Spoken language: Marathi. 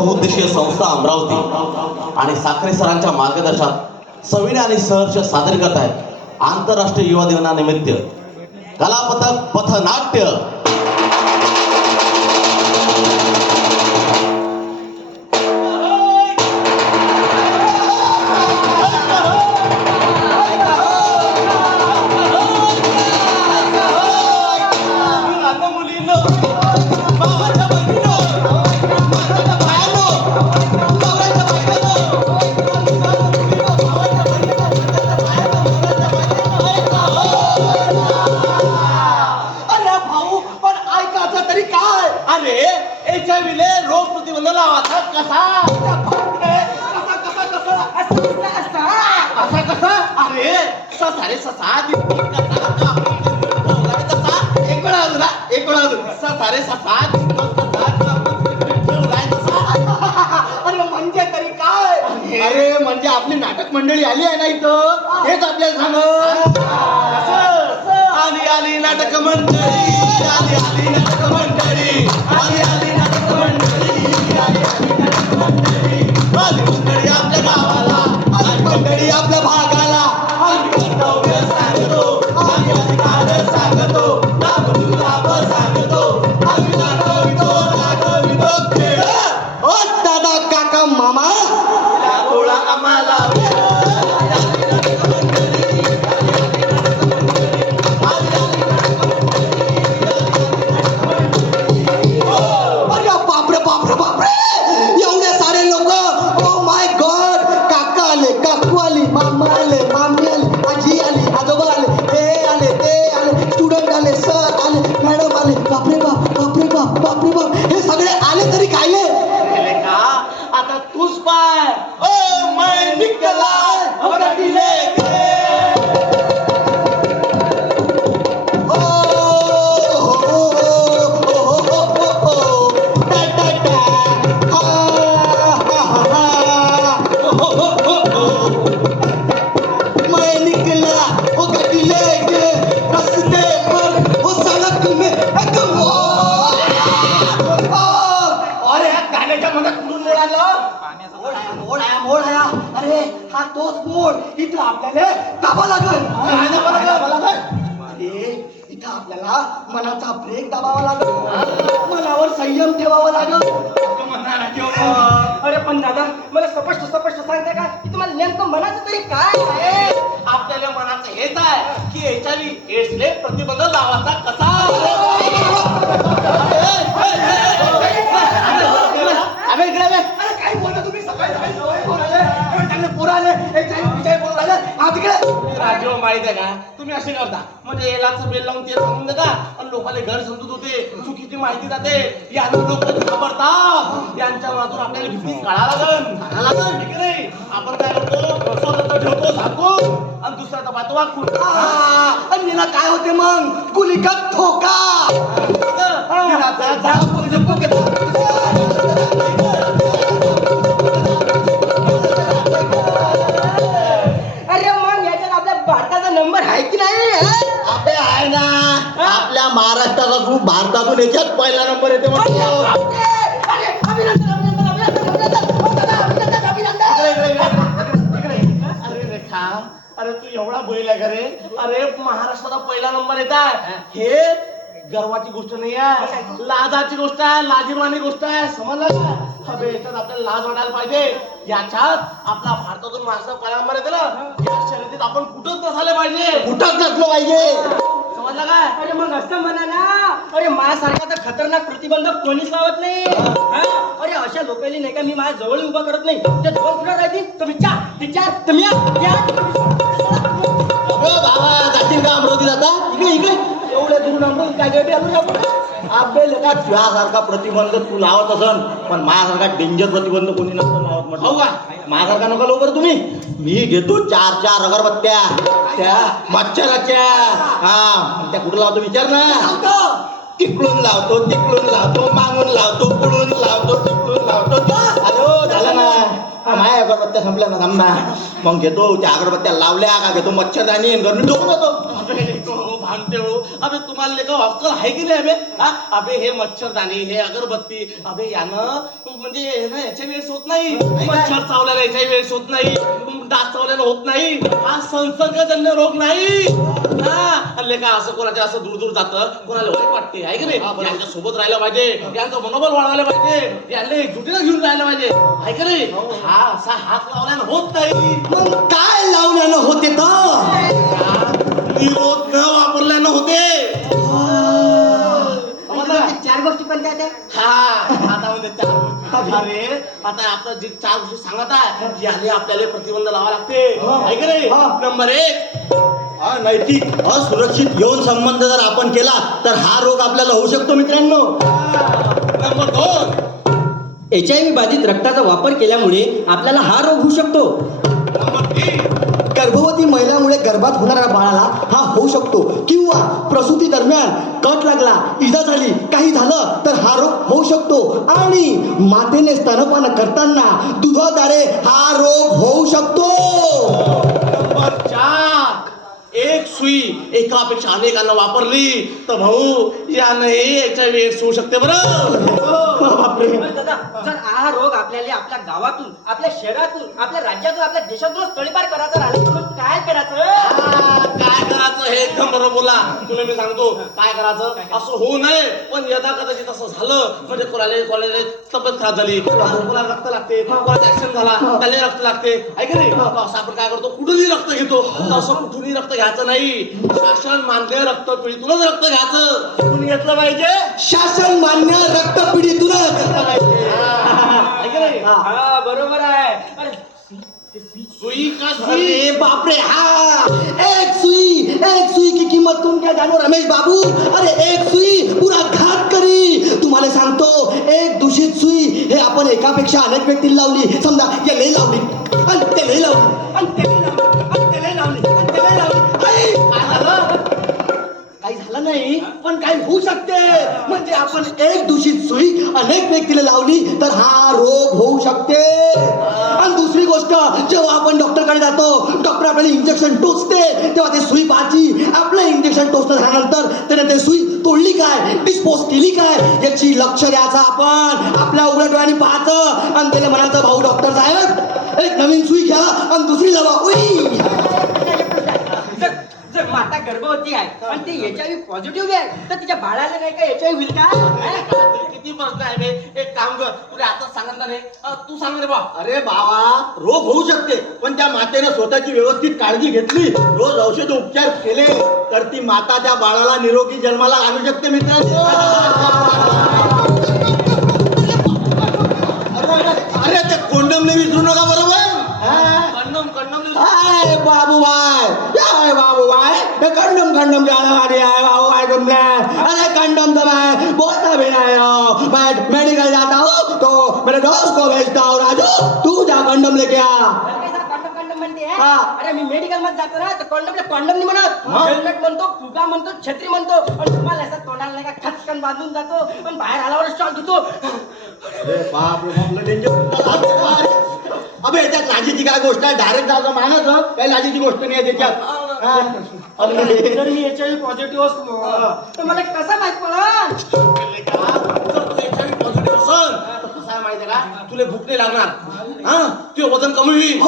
बहुउद्देशीय संस्था अमरावती आणि साखरे सरांच्या मार्गदर्शनात सविनय आणि सहर्ष सादर करत आहेत आंतरराष्ट्रीय युवा दिनानिमित्त कलापथक पथनाट्य. अरे म्हणजे आपली नाटक मंडळी आली आहे ना इथं, हेच आपल्याला सांग. आली आली नाटक मंडळी, आली आली नाटक मंडळी, आली आली नाटक मंडळी, आली आली नाटक मंडळी, आली मंडळी आपल्या गावाला, आली मंडळी आपल्या भागाला, आम्ही कर्तव्य सांगतो, आम्ही अधिकार सांगतो, लाभ लाभ सांगतो, आम्ही नागवितो खेळ. ओ दादा काका मामा थोडा आम्हाला बापरे बापरे बापरे, एवढे सारे लोक. ओ माय गॉड, काका आले, काकू आली, मामा आले, मामी आली, आजी आली, आजोबा आले, हे आले, ते आले, स्टुडंट आले, सर आले, मॅडम आले. बापरे बाप, बापरे बाप, बापरे बाप, हे सगळे आले तरी कायले का आता तूच पाय. ओ मैं निकला होरडीले गे. अरे हा तोच मोड, इथं आपल्याला दाबा लागल. अरे इथं आपल्याला मनाचा ब्रेक दाबावा लागल, मनावर संयम ठेवावा लागल. अरे पण दादा, मला स्पष्ट सांगते का की तुम्हाला नेमकं मनाचं तरी काय आहे? आपल्याला मनाचं हेच आहे की HIV एड्सले प्रतिबंध लावायचा कसा. अरे काय बोलता तुम्ही, सकाळी चांगले पोरं आले, राजीव माहित आहे का, तुम्ही असे करता म्हणजे यालाच बेल लावून ते सांगून देता आणि लोकांना घर समजत होते, चुकीची माहिती जाते, यानं लोक घाबरतात. यांच्या मातून आपल्याला भीती काढा लागल ठीक आहे. आपण काय करतो, स्वतःचा ठेवतो झाकून आणि दुसरा डबा तो वाकून. आणि काय होते मग, गुलिकत ठोका. अरे मग याच्यात आपल्या भारताचा नंबर आहे की नाही? आपले आहे ना, आपल्या महाराष्ट्राचा खूप भारतातून याच्यात पहिला नंबर येते. अरे रेखा, अरे तू एवढा बैल आहे का रे. अरे महाराष्ट्राचा पहिला नंबर येत आहे, हे गर्वाची गोष्ट नाही आहे, लाजाची गोष्ट आहे, लाजिरवाणी गोष्ट आहे. समजलं का? अबे याच्यात आपल्याला लाज वाटायला पाहिजे. याच्यात आपला भारतातून माणसं पहिला नंबर येते ना, या शर्यतीत आपण कुठंच नसायला पाहिजे, कुठंच नसलो पाहिजे. समजलं काय? अरे मग असं म्हणा ना, अरे माझ्यासारखा तर खतरनाक प्रतिबंधक कोणीच लावत नाही. अरे अशा लोकांनी नाही का मी माझ्या जवळ उभा करत नाही, त्या जवळ कुठं राहतील तुम्ही विचार तुम्ही बाबा जातील का अमरावती जाता, इकडे एवढ्या दुरून अमरावती काय गेटे आलो. आपल्या लेखा तुझ्यासारखा प्रतिबंध तू लावत असन, पण माझ्यासारखा डेंजर प्रतिबंध कोणी नसतं लावत. म्हटलं का माझ्यासारखा नका लवकर तुम्ही. मी घेतो 4 अगरबत्त्या त्या मच्छराच्या, त्या कुठं लावतो विचार ना. तिकडून लावतो, मागून लावतो, पुढून लावतो, तिकडून लावतो. अरे झालं ना, माया अगरबत्त्या संपल्या ना, थांब ना. मग घेतो त्या अगरबत्त्या लावल्या का घेतो मच्छरदाणी घरून ठोकून जातो. अबे लेका हो भांडते हो. अबे तुम्हाला लेका अक्कल आहे की नाही अबे? हा? अबे हे मच्छरदाणी हे अगरबत्ती अबे यानं म्हणजे हे ना याच्या वेळेस होत नाही. मच्छर चावल्याला याच्या वेळेस होत नाही. डास चावल्याला होत नाही. हा संसर्गजन्य रोग नाही. हा लेका असं कोणाच्या असं दूर दूर जातं कोणाला वाईट वाटते आहे की नाही? यांच्या सोबत राहायला पाहिजे यांचं मनोबल वाढवायला पाहिजे यांना एकजुटीला घेऊन राहायला पाहिजे आहे की नाही? हा असा हात लावल्यानं होत नाही. मग काय लावण्यानं होते तर निरोध न वापरल्यानं होते. चार गोष्टी पण त्या हा आता म्हणजे चार गोष्टी. अरे आता आपण जे चार गोष्टी सांगत आहे याने आपल्याला प्रतिबंध लावा लागते आहे की नाही? नंबर 1 नैतिक असुरक्षित यौन संबंध जर आपण केला तर हा रोग आपल्याला होऊ शकतो मित्रांनो. नंबर 2 HIV बाधित रक्ताचा वापर केल्यामुळे आपल्याला हा रोग होऊ शकतो. नंबर 3 गर्भवती महिलामुळे गर्भात होणाऱ्या बाळाला हा होऊ शकतो किंवा प्रसूती दरम्यान कट लागला इजा झाली काही झालं तर हा रोग होऊ शकतो आणि मातेने स्तनपान करताना दुधाद्वारे हा रोग होऊ शकतो. नंबर 4 एक सुई एकापेक्षा अनेकांना वापरली तर भाऊ याने याच्या वेळेस होऊ शकते बरं. दादा जर हा रोग आपल्याला आपल्या गावातून आपल्या शहरातून आपल्या राज्यातून आपल्या देशातून तळीपार करायचा राहिला तर मग काय करायचं? काय करायचं हे एकदम बरोबर बोला. तुला मी सांगतो काय करायचं असं होऊ नये पण यदा कदाचित असं झालं म्हणजे कोणाला तब्येत खराब झाली कोणाला रक्त लागते कोणाचा ऍक्सिडेंट झाला त्याला रक्त लागते ऐक नाही असं आपण काय करतो कुठूनही रक्त घेतो असं कुठूनही रक्त घ्यायचं नाही. शासन मान्य रक्तपिढीतूनच रक्त घ्यायचं. कुठून घेतलं पाहिजे? शासन मान्य रक्तपिढीतूनच ऐक नाही हा बरोबर आहे. अरे सुई का सुई? अरे बापरे हा एक सुई की कीमत तुम क्या जानो रमेश बाबू. अरे एक सुई पुरा घात करी. तुम्हाला सांगतो एक दूषित सुई हे आपण एकापेक्षा अनेक व्यक्तीला लावली समजा या लई लावली आणि ते लई लावली आणि ते लई लावली आणि ते लई लावली आणि ते लई लावली. आई, काय झालं? काही झालं नाही पण काही होऊ शकते. म्हणजे आपण एक दूषित सुई अनेक व्यक्तीला लावली तर हा रोग होऊ शकते. आणि दुसरी गोष्ट जेव्हा आपण डॉक्टरकडे जातो डॉक्टर आपल्याला इंजेक्शन टोचते तेव्हा ते सुई पाहायची. आपलं इंजेक्शन टोचणं झाल्यानंतर त्याने ते सुई तोडली काय डिस्पोज केली काय याची लक्ष द्यायचं आपण. आपल्या उघड्या डोळ्यांनी पाहायचं आणि त्याला म्हणायचं भाऊ डॉक्टर साहेब एक नवीन सुई घ्या आणि दुसरी लावा. उई जर माता गर्भवती आहे आणि ती HIV पॉझिटिव्ह आहे तर तिच्या बाळाला नाही का HIV होईल का? किती प्रश्न आहे बे. एक काम कर तुला आता सांगितलं नाही तू सांग रे बा. अरे बाबा रोग होऊ शकते पण त्या मातेने स्वतःची व्यवस्थित काळजी घेतली रोज औषध उपचार केले तर ती माता त्या बाळाला निरोगी जन्माला आणू शकते मित्रांनो. अरे ते कोंडमने विसरू नका बरोबर. कंडम हाय बाबूभाई ये कंडम जाना वाली है बाबूभाई तुमने. अरे कंडम तो मैं बोलता भी नहीं हूँ. मैं मेडिकल जाता हूँ तो मेरे दोस्त को भेजता हूँ राजू तू जा कंडम लेके आ. कंडम म्हणते हा. अरे मी मेडिकल मध्ये जातो ना तर कंडमला कंडम नाही म्हणत हेल्मेट म्हणतो फुगा म्हणतो छत्री म्हणतो पण तुम्हाला असं तोंडाला नाही का खटकन बांधून जातो पण बाहेर आल्यावर शॉक देतो. अरे बाप रे बाप डेंजर. अबे याच्यात लाजीची काय गोष्ट आहे डायरेक्ट जायचं मानायचं काही लाजीची गोष्ट नाही आहे त्याच्यात. जर मी HIV पॉझिटिव्ह असलो तर मला कसा माहित पडल? पॉझिटिव्ह असेल तर कसं आहे माहिती आहे का तुला भूक नाही लागणार हा तुझं वजन कमी होईल.